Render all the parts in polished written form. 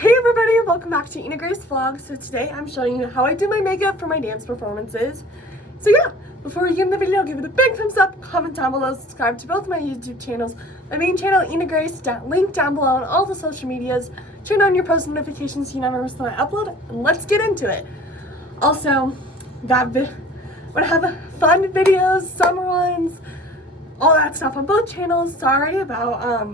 Hey everybody, welcome back to Ina Grace Vlog. So today I'm showing you how I do my makeup for my dance performances. So yeah, before we get in the video, give it a big thumbs up, comment down below, subscribe to both my YouTube channels. My main channel, Ina Grace, link down below on all the social medias. Turn on your post notifications so you never miss when I upload, and let's get into it. Also, I'm gonna have fun videos, summer ones, all that stuff on both channels. Sorry about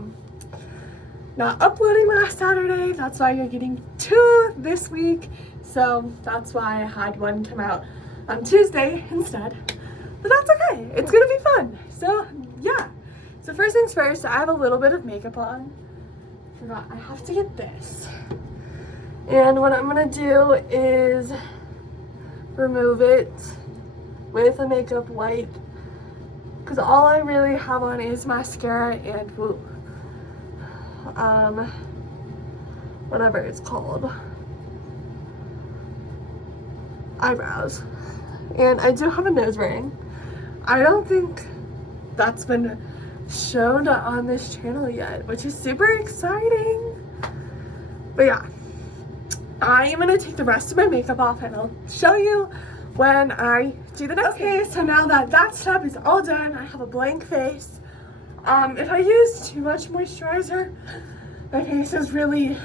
not uploading last Saturday. That's why you're getting two this week. So that's why I had one come out on Tuesday instead. But that's okay. It's gonna be fun. So yeah. So first things first, I have a little bit of makeup on. Forgot I have to get this. And what I'm gonna do is remove it with a makeup wipe, because all I really have on is mascara and whatever it's called, eyebrows. And I do have a nose ring. I don't think that's been shown on this channel yet, which is super exciting. But yeah, I am gonna take the rest of my makeup off and I'll show you when I do the next. Okay, so now that that step is all done, I have a blank face. If I use too much moisturizer, my face is really,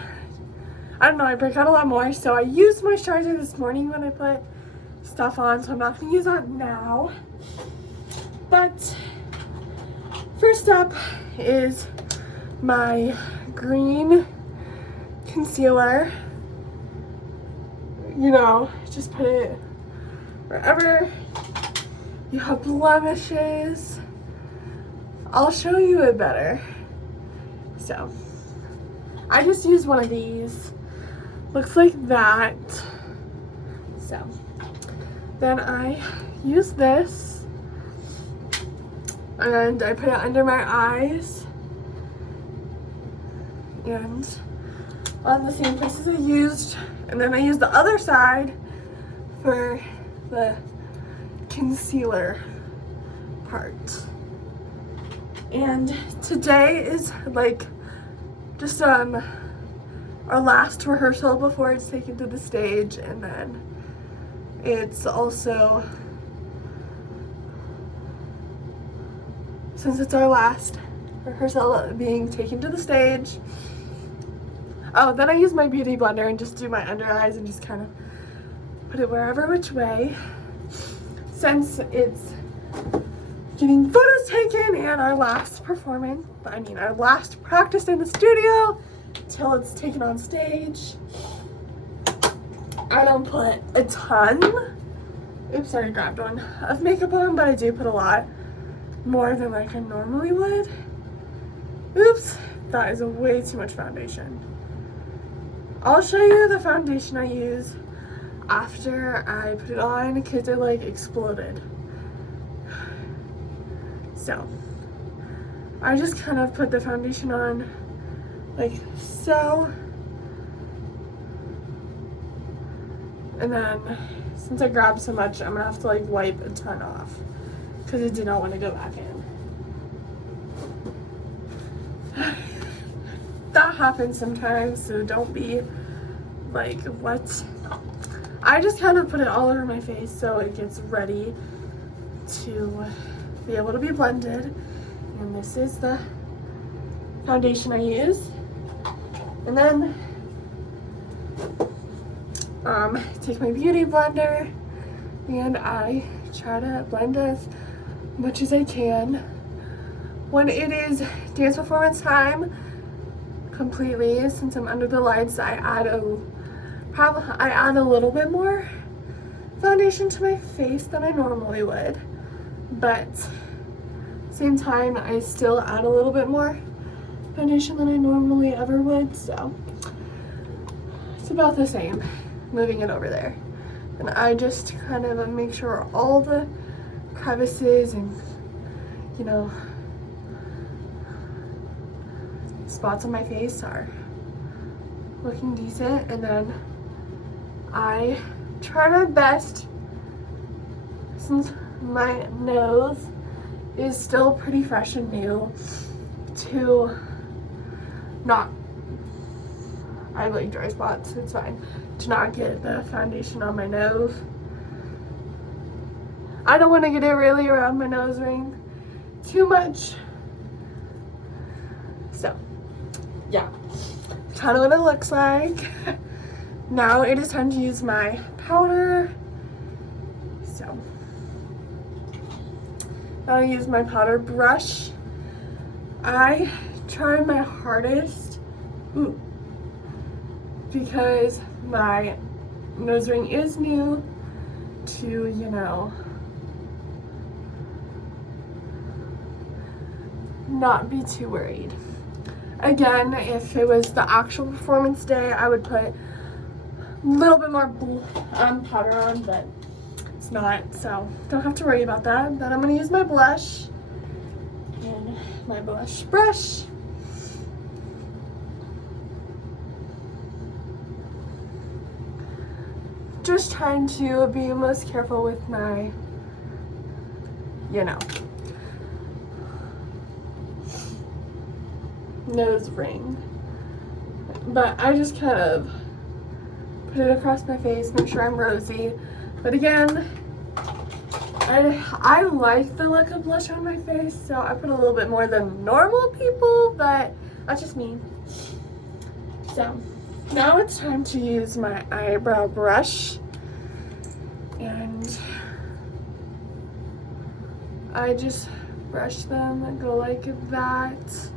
I don't know, I break out a lot more. So I used moisturizer this morning when I put stuff on, so I'm not gonna use that now. But first up is my green concealer. You know, just put it wherever you have blemishes. I'll show you it better. So I just use one of these. Looks like that. So then I use this and I put it under my eyes and on the same places I used, and then I use the other side for the concealer part. And today is like just our last rehearsal before it's taken to the stage, and then it's also, since it's our last rehearsal being taken to the stage. Oh, then I use my beauty blender and just do my under eyes and just kind of put it wherever which way, since it's getting photos taken and our last performance, our last practice in the studio till it's taken on stage. I don't put a ton, oops, I grabbed one, of makeup on, but I do put a lot more than like I normally would. Oops, that is way too much foundation. I'll show you the foundation I use after I put it on because it like exploded. So I just kind of put the foundation on like so, and then since I grabbed so much, I'm gonna have to like wipe a ton off because I did not want to go back in. That happens sometimes, so don't be like, what? I just kind of put it all over my face so it gets ready to be able to be blended. And this is the foundation I use. And then take my beauty blender and I try to blend as much as I can. When it is dance performance time, completely, since I'm under the lights, I add a little bit more foundation to my face than I normally would, but same time I still add a little bit more foundation than I normally ever would, so it's about the same, moving it over there. And I just kind of make sure all the crevices and, you know, spots on my face are looking decent, and then I try my best, since my nose is still pretty fresh and new, to not I have like dry spots, so it's fine. Do not get the foundation on my nose. I don't want to get it really around my nose ring too much. So, yeah, kind of what it looks like. Now it is time to use my powder. So, I'll use my powder brush. I try my hardest, because my nose ring is new, to, you know, not be too worried. Again, if it was the actual performance day, I would put a little bit more powder on, but it's not, so don't have to worry about that. Then I'm going to use my blush and my blush brush. Just trying to be most careful with my, you know, nose ring. But I just kind of put it across my face, make sure I'm rosy. But again, I like the look of blush on my face, so I put a little bit more than normal people, but that's just me. So now it's time to use my eyebrow brush, and I just brush them and go like that.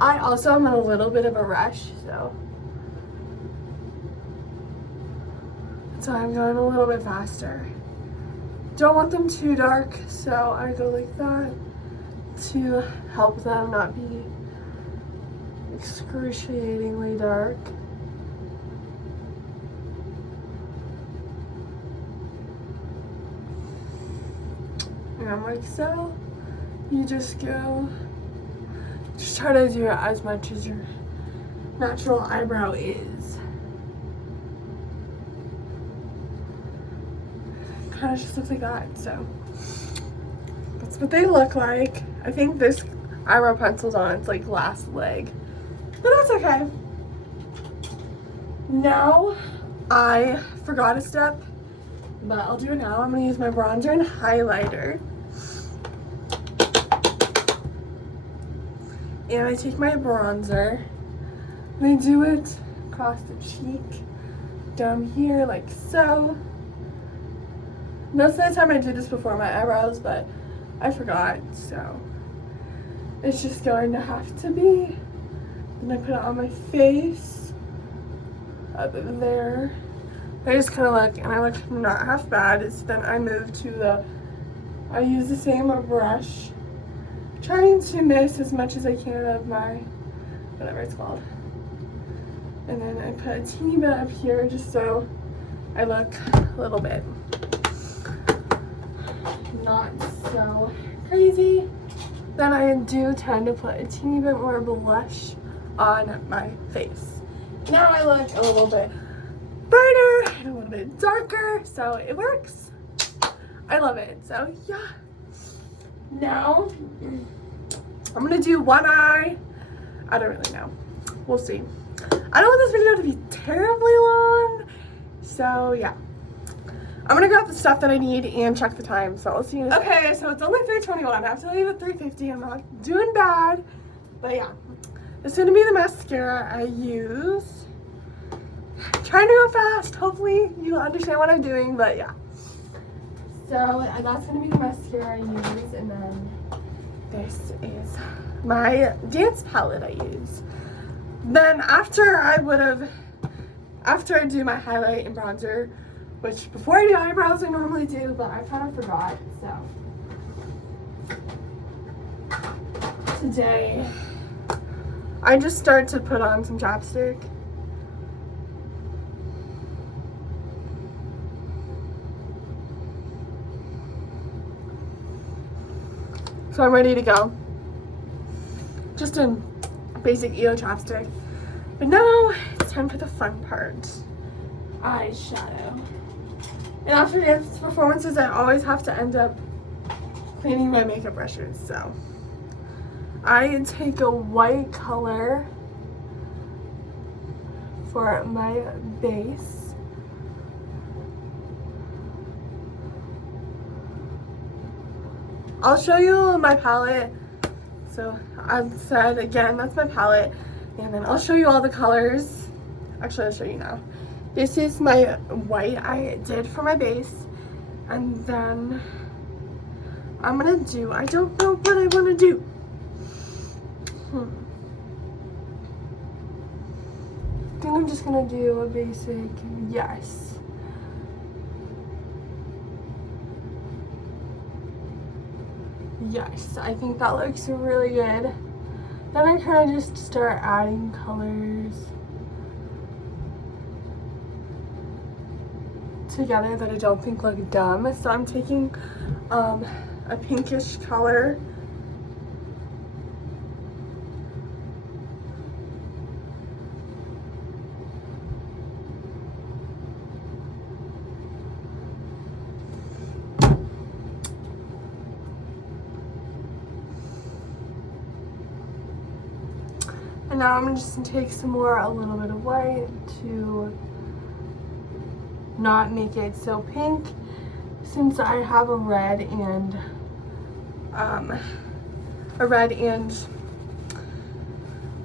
I also am in a little bit of a rush, so I'm going a little bit faster. Don't want them too dark, so I go like that to help them not be excruciatingly dark. And like so, you just try to do it as much as your natural eyebrow is. Kind of just looks like that, so that's what they look like. I think this eyebrow pencil's on its like last leg, but that's okay. Now I forgot a step, but I'll do it now. I'm gonna use my bronzer and highlighter, and I take my bronzer and I do it across the cheek, down here like so. Most of the time I do this before my eyebrows, but I forgot, so it's just going to have to be. Then I put it on my face, up there. I just kind of look, and I look not half bad. Then I move to I use the same brush, trying to miss as much as I can of my, whatever it's called. And then I put a teeny bit up here just so I look a little bit not so crazy. Then I do tend to put a teeny bit more blush on my face. Now I look a little bit brighter and a little bit darker, so it works. I love it. So yeah. Now I'm gonna do one eye. I don't really know. We'll see. I don't want this video to be terribly long, so yeah. I'm gonna grab the stuff that I need and check the time, so I'll see you in a second. Okay, so it's only 3:21. I have to leave at 3:50. I'm not doing bad, but yeah. It's gonna be the mascara I use. I'm trying to go fast. Hopefully you understand what I'm doing, but yeah. So that's gonna be the mascara I use, and then this is my dance palette I use. Then after I do my highlight and bronzer, which before I do eyebrows I normally do, but I kind of forgot, so today I just start to put on some chapstick. So I'm ready to go. Just a basic EO chapstick. But now it's time for the fun part. Eyeshadow. And after dance performances, I always have to end up cleaning my makeup brushes. So I take a white color for my base. I'll show you my palette. So I've said again, that's my palette. And then I'll show you all the colors. Actually, I'll show you now. This is my white I did for my base. And then I'm gonna do, I don't know what I wanna do. I think I'm just gonna do a basic yes. Yes, I think that looks really good. Then I kind of just start adding colors together that I don't think look dumb. So I'm taking a pinkish color. And now I'm just gonna take some more, a little bit of white to not make it so pink, since I have a red and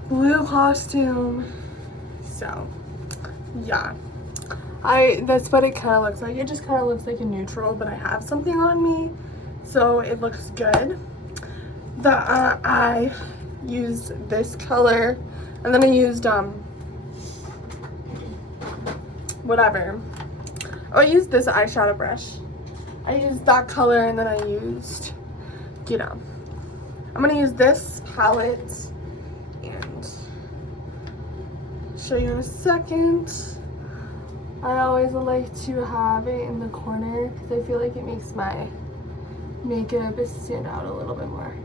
blue costume. So yeah, that's what it kind of looks like. It just kind of looks like a neutral, but I have something on me, so it looks good. I used this color, and then I used whatever. Oh, I used this eyeshadow brush. I used that color, and then I used, you know, I'm gonna use this palette and show you in a second. I always like to have it in the corner because I feel like it makes my makeup stand out a little bit more.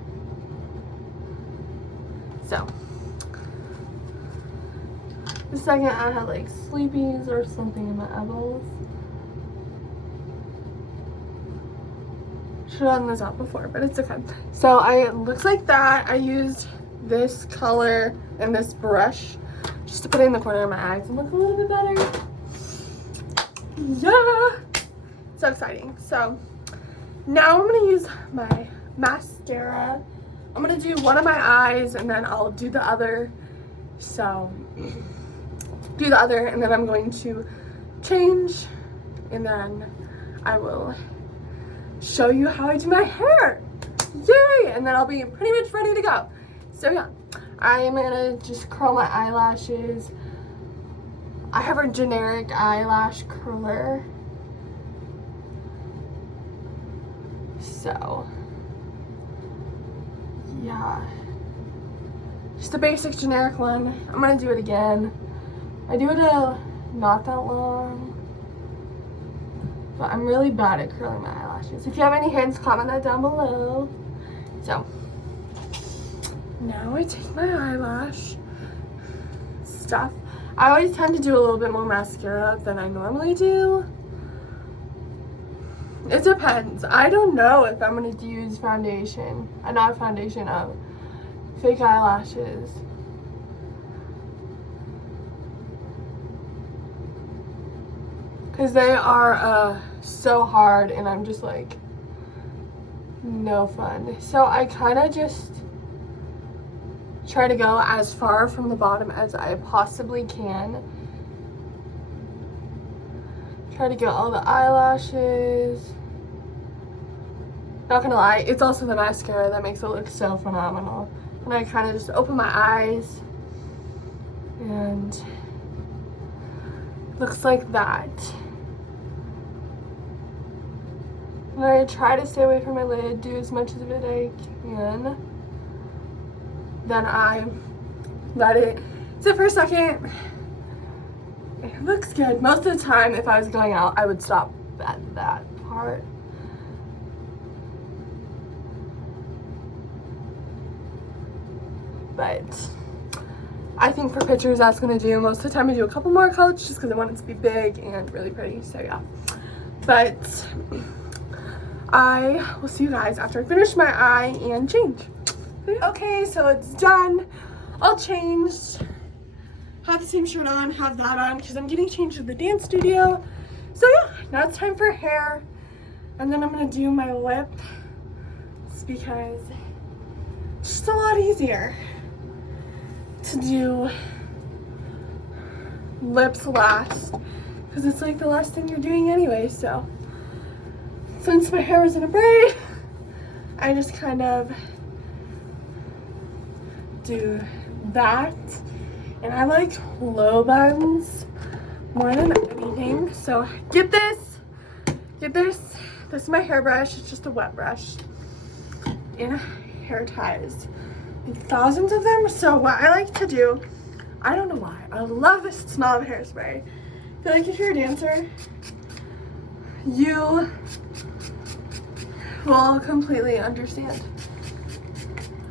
So the second I had like sleepies or something in my elbows. Should have done this out before, but it's okay. So it looks like that. I used this color and this brush just to put it in the corner of my eyes and look a little bit better. Yeah, so exciting. So now I'm gonna use my mascara. I'm gonna do one of my eyes and then I'll do the other. So do the other, and then I'm going to change, and then I will show you how I do my hair. Yay! And then I'll be pretty much ready to go. So yeah, I'm gonna just curl my eyelashes. I have a generic eyelash curler. So yeah, just a basic generic one. I'm gonna do it again. I do it not that long, but I'm really bad at curling my eyelashes. If you have any hints, comment that down below. So now I take my eyelash stuff. I always tend to do a little bit more mascara than I normally do. It depends. I don't know if I'm going to use foundation. Not foundation, fake eyelashes. Because they are so hard, and I'm just like, no fun. So I kind of just try to go as far from the bottom as I possibly can. Try to get all the eyelashes. Not gonna lie, it's also the mascara that makes it look so phenomenal. And I kind of just open my eyes, and looks like that. And I try to stay away from my lid, do as much of it I can. Then I let it sit for a second. It looks good. Most of the time, if I was going out, I would stop at that part. But I think for pictures, that's gonna do. Most of the time, I do a couple more colors just because I want it to be big and really pretty. So yeah. But I will see you guys after I finish my eye and change. Okay, so it's done. All changed. Have the same shirt on, have that on, because I'm getting changed to the dance studio. So yeah, now it's time for hair. And then I'm gonna do my lip. It's because it's just a lot easier to do lips last, because it's like the last thing you're doing anyway. So since my hair is in a braid, I just kind of do that. And I like low buns more than anything. So get this. This is my hairbrush. It's just a wet brush and hair ties, like thousands of them. So what I like to do, I don't know why, I love the smell of hairspray. I feel like if you're a dancer, you will completely understand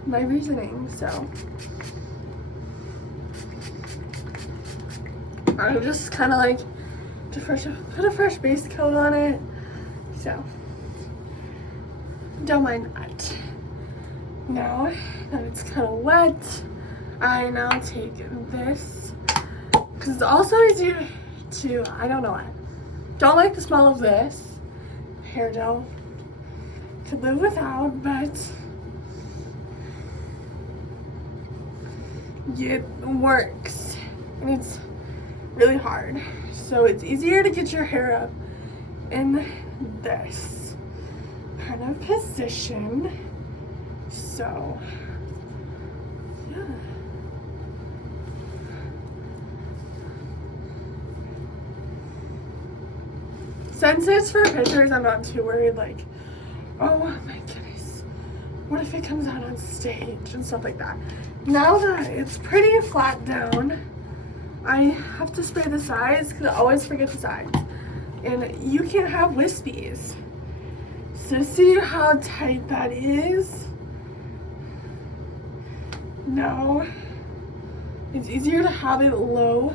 my reasoning. So I just kind of like to put a fresh base coat on it. So don't mind that. Now that it's kind of wet, I now take this, because it's also easy to, I don't know why, don't like the smell of this hair gel. Could live without, but it works and it's really hard. So it's easier to get your hair up in this kind of position. So yeah. Since it's for pictures, I'm not too worried, like, oh my goodness, what if it comes out on stage and stuff like that. Now that it's pretty flat down, I have to spray the sides because I always forget the sides. And you can't have wispies. So see how tight that is? Now it's easier to have it low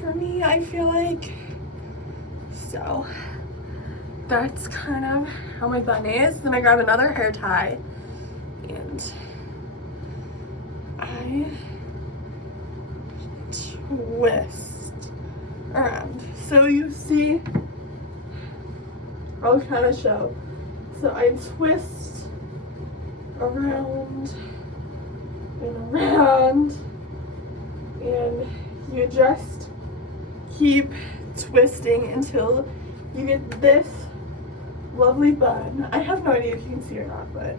for me, I feel like. So that's kind of how my bun is. Then I grab another hair tie and I twist around. So you see, I'll kind of show. So I twist around and around, and you just keep twisting until you get this lovely bun. I have no idea if you can see or not, but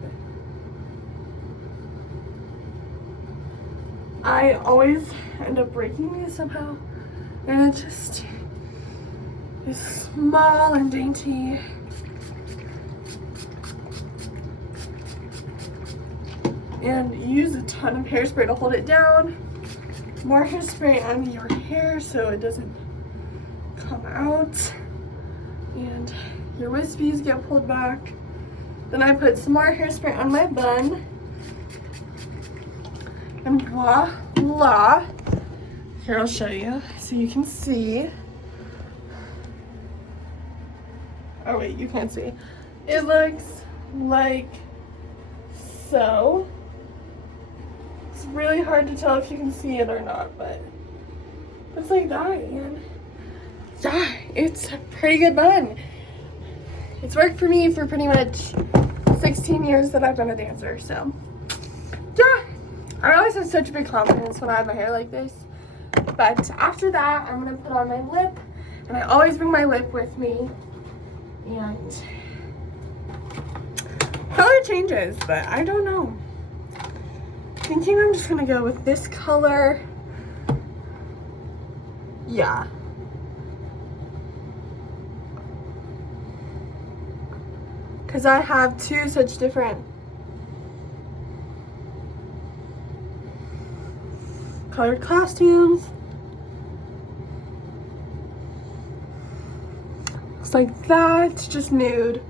I always end up breaking these somehow, and it just is small and dainty. And you use a ton of hairspray to hold it down. More hairspray on your hair so it doesn't come out. And your wispies get pulled back. Then I put some more hairspray on my bun. And voila. Here, I'll show you so you can see. Oh wait, you can't see. It looks like so. It's really hard to tell if you can see it or not, but looks like that, and yeah, it's a pretty good bun. It's worked for me for pretty much 16 years that I've been a dancer, so yeah. I always have such big confidence when I have my hair like this. But after that, I'm gonna put on my lip, and I always bring my lip with me. And color changes, but I don't know. Thinking I'm just gonna go with this color. Yeah. Because I have two such different colored costumes. Looks like that, just nude.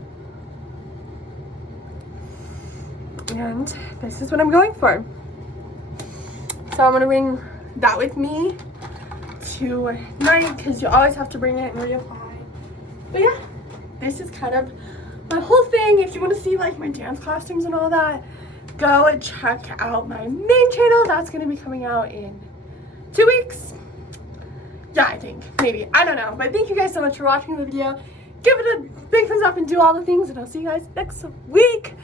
And this is what I'm going for. So I'm gonna bring that with me tonight because you always have to bring it and reapply. But yeah, this is kind of my whole thing. If you want to see like my dance costumes and all that, go and check out my main channel. That's going to be coming out in 2 weeks. Yeah, I think, maybe, I don't know. But thank you guys so much for watching the video. Give it a big thumbs up and do all the things, and I'll see you guys next week.